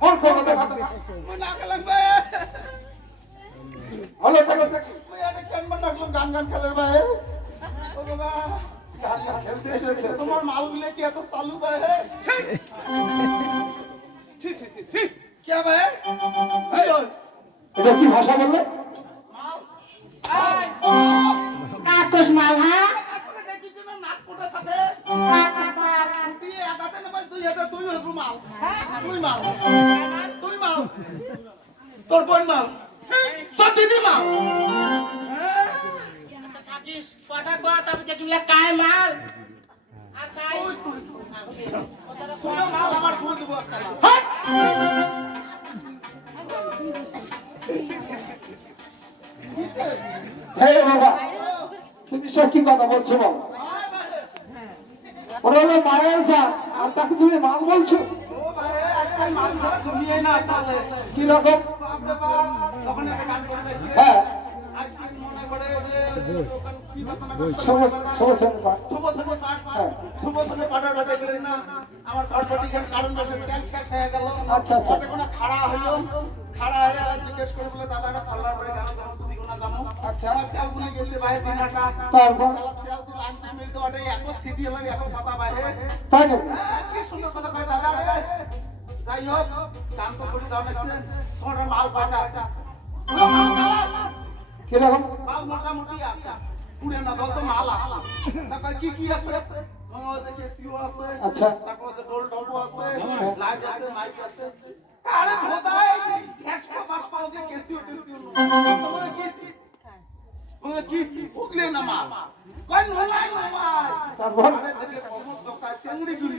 গান তোর বোন তোর দিদি আচ্ছা থাকিস কথা কয় তবে দেখলে কায় মাল। আর কায় শুনে মাল আমার ঘুরে দেবো একটা। মাল। হে বাবা তুমি সব কি কথা বলছো বল। ওরা হলো মায়ের যা আর তাকে তুমি মাল বলছো? ও ভাই আজকাল মাল ছাড়া ঘুমিয়ে না আসলে কি রকম বাপরে বাপ তখন একটা গান করে গেছি হ্যাঁ আমার গর্ভবতী কারণ বসে শেষ হয়ে গেল আচ্ছা, আচ্ছা। খাড়া হইল খাড়া হয়ে আর জিজ্ঞেস করে বলে দাদা একটা পাল্লার পরে গেল তুমি কোনা জানো আচ্ছা আমার তেল গুলি গেছে ভাই দিনাটা তারপর তেল তুই আনতে মিলতে ওটা এক সিটি হলো এক কথা ভাই তাই কি সুন্দর কথা ভাই দাদা রে যাই হোক কাম তো করে দাও মাল পাটা আছে। মাল মোটামুটি আছে। পুরে না দল তো মাল আছে। তারপর কি কি আছে? আচ্ছা। তারপর যে ডোল ডলবো আছে লাইট আছে মাইক আছে। আরে ভোদাই একশো পাঁচ পাও যে কেসিও টেসিও তোমার কি? তোমার কি? উগলে না মাল। কই নমাই নমাই তারপর? আরে যে কমর দোকা চেংড়ি গুলি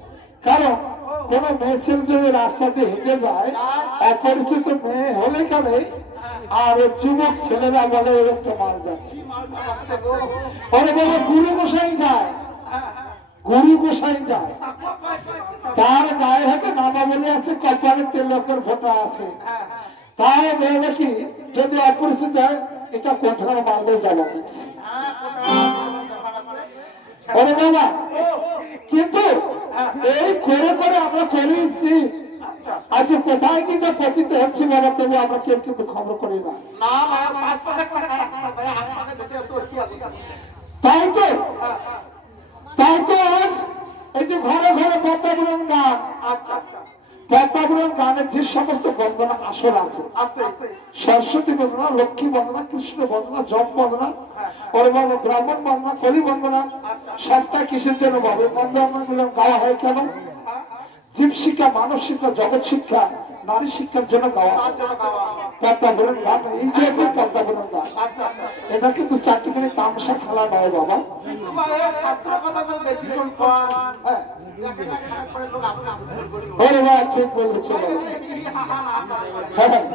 কারণ কোন মেয়ে ছেলে যদি রাস্তা দিয়ে হেঁটে যায় অপরিচিত মেয়ে হলে কালে আর ওই যুবক ছেলেরা বলে একটা মাল যাচ্ছে। ওরে বলে গুরু গোসাই যায়। গুরু গোসাই যায়। তার গায়ে হাতে নামা বলে আছে কপালে তেলকের ফোটা আছে। তাই মেয়ে নাকি যদি অপরিচিত হয় এটা কোথাও মালদে ওরে বাবা কিন্তু এই করে করে আমরা করেছি আজকে কোথায় কিন্তু পতিত হচ্ছে বাবা তবু আমরা কেউ কিন্তু খবর করি না। আছে ওর কি আছে। তাই তো? তাই তো আজ এই যে ঘরে ঘরে বলুন না। আচ্ছা। পদ্মাবরণ গানের যে সমস্ত বন্দনা আসর আছে। সরস্বতী বন্দনা লক্ষ্মী বন্দনা কৃষ্ণ বন্দনা জম বন্দনা ব্রাহ্মণ বন্দনা কলি বন্দনা সবটা কিসের জন্য বাবু? বন্দনা গাওয়া হয় কেন? জীব শিক্ষা মানব শিক্ষা জগৎ শিক্ষা নারী শিক্ষার জন্য গাওয়া তার জন্য গান আচ্ছা আচ্ছা এটা কিন্তু চারটিখানি তামসা খেলা নয় হ্যাঁ। করে হ্যাঁ হ্যাঁ।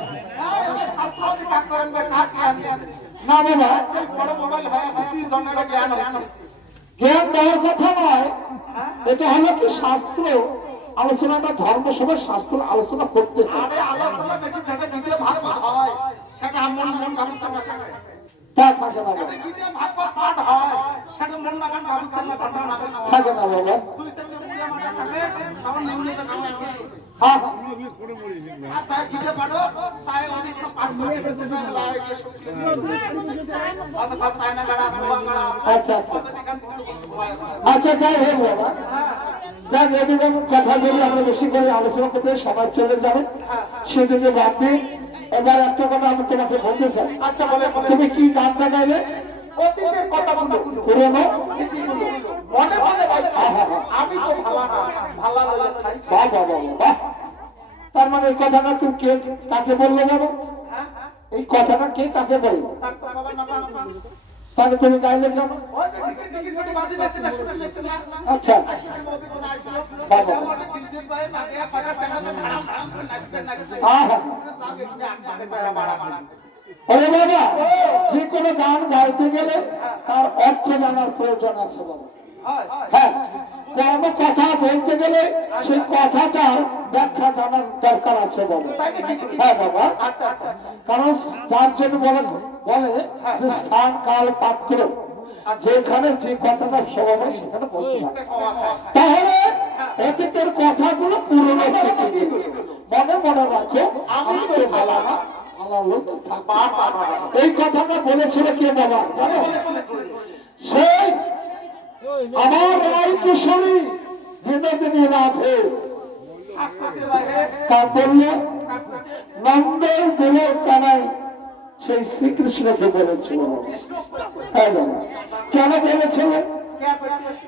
বাবা, জ্ঞান দেওয়ার কথা নয়, এটা হলো কি শাস্ত্র। আলোচনাটা ধর্ম সভায় শাস্ত্র আলোচনা করতে হয়। হ্যাঁ। হ্যাঁ। গাড়া সুবা গাড়া আচ্ছা আচ্ছা। আচ্ছা যাই হোক বাবা। যাক এদিকে কথা বলি আমরা বেশি করে আলোচনা করতে সবাই চলে যাবে। সেদিকে বাদ দিয়ে এবার একটা কথা আমি তোমাকে বলতে চাই। আচ্ছা বলে তুমি কি গানটা গাইলে? অতীতের কথাগুলো পুরোনো? মনে মনে হ্যাঁ, হ্যাঁ, হ্যাঁ। আমি তো ভালা না। ভালা লইয়া খাই। বাহ বাহ বাহ বাহ, বাহ। তার মানে এই কথাটা তুমি কে তাকে বললে বাবা হ্যাঁ এই কথাটা কে তাকে বলল? না তাহলে তুমি গাইলে আচ্ছা। হ্যাঁ হ্যাঁ। যে কোনো গান গাইতে গেলে তার অর্থ জানার প্রয়োজন আছে বাবা। হয় হ্যাঁ কোনো কথা বলতে গেলে সেই কথাটার ব্যাখ্যা জানার দরকার আছে বাবা। হ্যাঁ বাবা। আচ্ছা আচ্ছা। কারণ যার জন্য বলে বলে যে স্থান কাল পাত্র যেখানে যে কথাটা স্বভাবে সেখানে বলতে তাহলে অতীতের কথাগুলো পুরনো মনে মনে রাখো আমি তো ভালো না। এই কথাটা বলেছিল কে বাবা? আমার রায় কিশোরী বিনোদিনী রাধে। বলল নন্দের দিলের কানাই সেই শ্রীকৃষ্ণকে বলেছিল হ্যাঁ কেন বলেছিল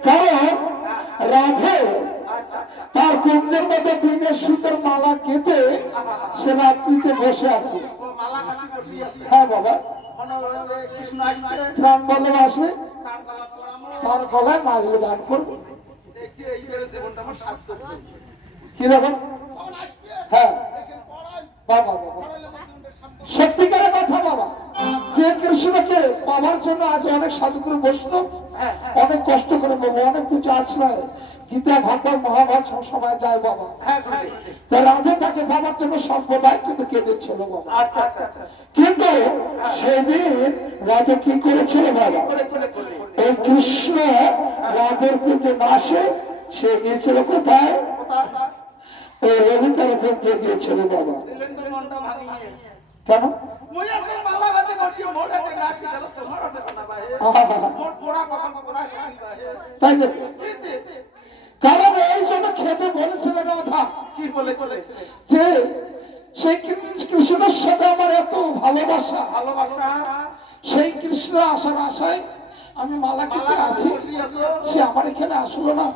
কারণ রাধে তার কুঞ্জের মধ্যে দিনের সুতোর মালা কেটে সে রাত্রিতে বসে আছে। হ্যাঁ বাবা। যে কৃষ্ণ আসবে প্রাণ বল্লভ আসবে তার গলা পড়াবো তার গলায় দান করবে কীরকম? হ্যাঁ। বাবা বাবা। সত্যিকারের কথা বাবা। যে কৃষ্ণকে পাওয়ার জন্য আজ অনেক সাধুগুরু বসল অনেক কষ্ট করে বাবা অনেক কিছু আশ্রয়। গীতা ভাগবত মহাভারত সব সময় যায় বাবা। হ্যাঁ হ্যাঁ। তো রাধে তাকে পাওয়ার জন্য সম্প্রদায় কিন্তু কেঁদেছিল বাবা? আচ্ছা আচ্ছা আচ্ছা। কিন্তু সেদিন রাধে কি করেছিল বাবা? কৃষ্ণ রাধের কিন্তু নাশে সে গিয়েছিল কোথায়? ওই রবিতার উপর গিয়েছিল বাবা। কেন? বসি তাই কারণ এই জন্য খেতে বলেছিলেন কথা। কি বলেছিলে? যে সেই কৃষ্ণের সাথে আমার এত ভালোবাসা। ভালোবাসা? সেই কৃষ্ণ আসার আশায় আমি মালা মালা আছি। সে আমার এখানে আসলো না।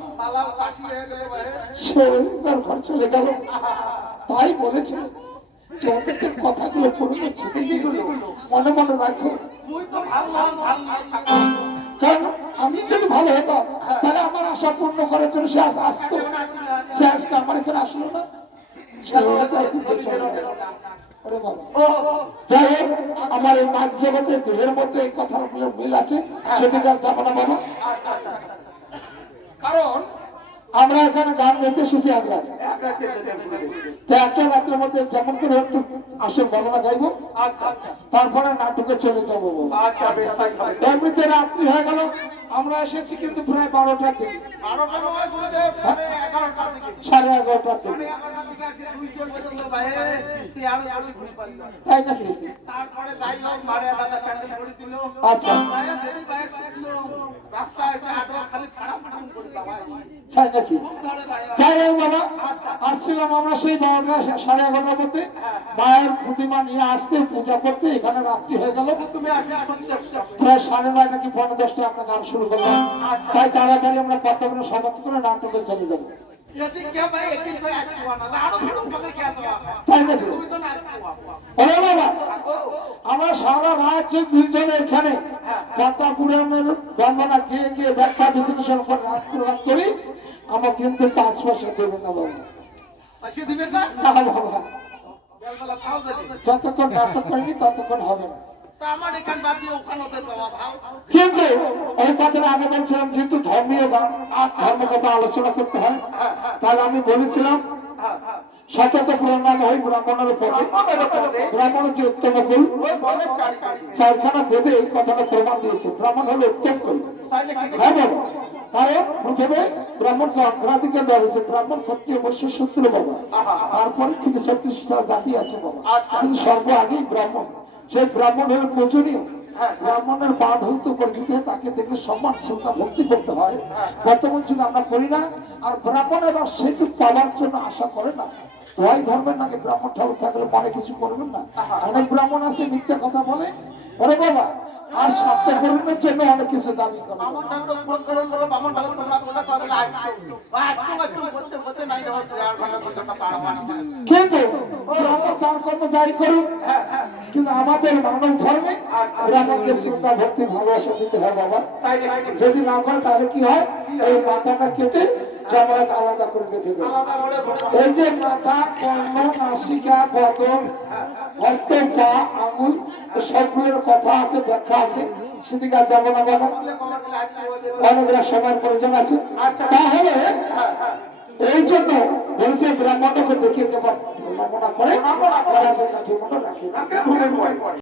সে তার ঘর চলে গেল। তাই বলেছে অতীতের কথাগুলো পুরনো স্মৃতিগুলো মনে মনে রাখো। কারণ আমি যদি ভালো হতাম তাহলে আমার আশা পূর্ণ করার জন্য সে আস- আসতো। সে আজকে আমার এখানে আসলো না। সে আমার এই নাচ জগতের দেহের মধ্যে এই কথার মিল আছে? সেদিকে আর কারণ আমরা এখানে গান গাইতে এসেছি আমরা। একটা রাত্রের মধ্যে যেমন করে একটু আসল গণনা গাইবো আচ্ছা আচ্ছা। তারপরে নাটকে চলে যাব। আচ্ছা এমনিতে রাত্রি হয়ে গেল আমরা এসেছি কিন্তু প্রায় বারোটার বারোটা নয় সাড়ে এগারোটার আসে তাই নাকি? তারপরে দিল। আচ্ছা। খালি ফাড়া ফাড়াম করে যাওয়ায় তাই নাকি যাই হোক আসছিলাম আমরা সেই বারোটা সাড়ে এগারোটার মধ্যে। মায়ের প্রতিমা নিয়ে আসতে পূজা করতে এখানে রাত্রি হয়ে গেল। সাড়ে নয় নাকি পনেরো দশটায় আমরা গান শুরু করলাম। তাই তাড়াতাড়ি আমরা পদ্মাগুলো সমাপ্ত করে নাটকে চলে যাব। আমরা সারা রাত দুজন এখানে কাতাপুরের বন্দনা গিয়ে গিয়ে ব্যাখ্যা বিশ্লেষণ করে রাত্রি করি। আমার কিন্তু পাঁচ পয়সা দেবো না বাবা। না? না বাবা। যতক্ষণ নাটক করিনি ততক্ষণ হবে না। কিন্তু এই কথাটা আগে বলছিলাম যেহেতু ধর্মীয় গান কথা আলোচনা করতে হয় তাহলে আমি বলেছিলাম সতত প্রণাম হয় ব্রাহ্মণের পদে ব্রাহ্মণ যে উত্তম কুল। চারখানা এই কথাটা প্রমাণ দিয়েছে। ব্রাহ্মণ হলো উত্তম কুল হ্যাঁ বাবা। কারণ প্রথমে ব্রাহ্মণকে অগ্রাধিকার দেওয়া হয়েছে। ব্রাহ্মণ ক্ষত্রিয় বৈশ্য শূদ্র বাবা। তারপরে থেকে ছত্রিশটা জাতি আছে বাবা। আচ্ছা। কিন্তু সর্ব আগেই ব্রাহ্মণ। সেই ব্রাহ্মণ হলো পূজনীয়। ব্রাহ্মণের পা করে দিতে তাকে দেখে সম্মান শ্রদ্ধা ভক্তি করতে হয়। বর্তমান যুগে আমরা করি না, আর ব্রাহ্মণেরা সেটুক পাওয়ার জন্য আশা করে না দোয়াই ধর্মের নাকি ব্রাহ্মণ ঠাকুর থাকলে মনে কিছু করবেন না। অনেক ব্রাহ্মণ আছে মিথ্যা কথা বলে ওরে বাবা আর স্বার্থপূরণের জন্য অনেক কিছু দাবি করে। বামন ঠাকুর ফোন করে বলো বামন ঠাকুর তোমরা করতে করতে নাই দেওয়া আর পাড়া পাড়া কিন্তু ব্রাহ্মণ তার কর্ম জারি করুন কিন্তু আমাদের মানব ধর্মে ব্রাহ্মণকে শ্রদ্ধা ভক্তি ভালোবাসা দিতে হয় বাবা। যদি না করে তাহলে কি হয়? এই মাথাটা কেটে জমায়েত আলাদা করে দেবে। এই যে মাথা কর্ণ নাসিকা বদন হস্ত পা আঙুল সবগুলোর কথা আছে ব্যাখ্যা আছে। সেদিকে আর যাব না বাবা। অনেকগুলো সময়ের প্রয়োজন আছে। তাহলে এই জন্য বলছে ব্রাহ্মণকে দেখিয়ে যাবার করে রাখে।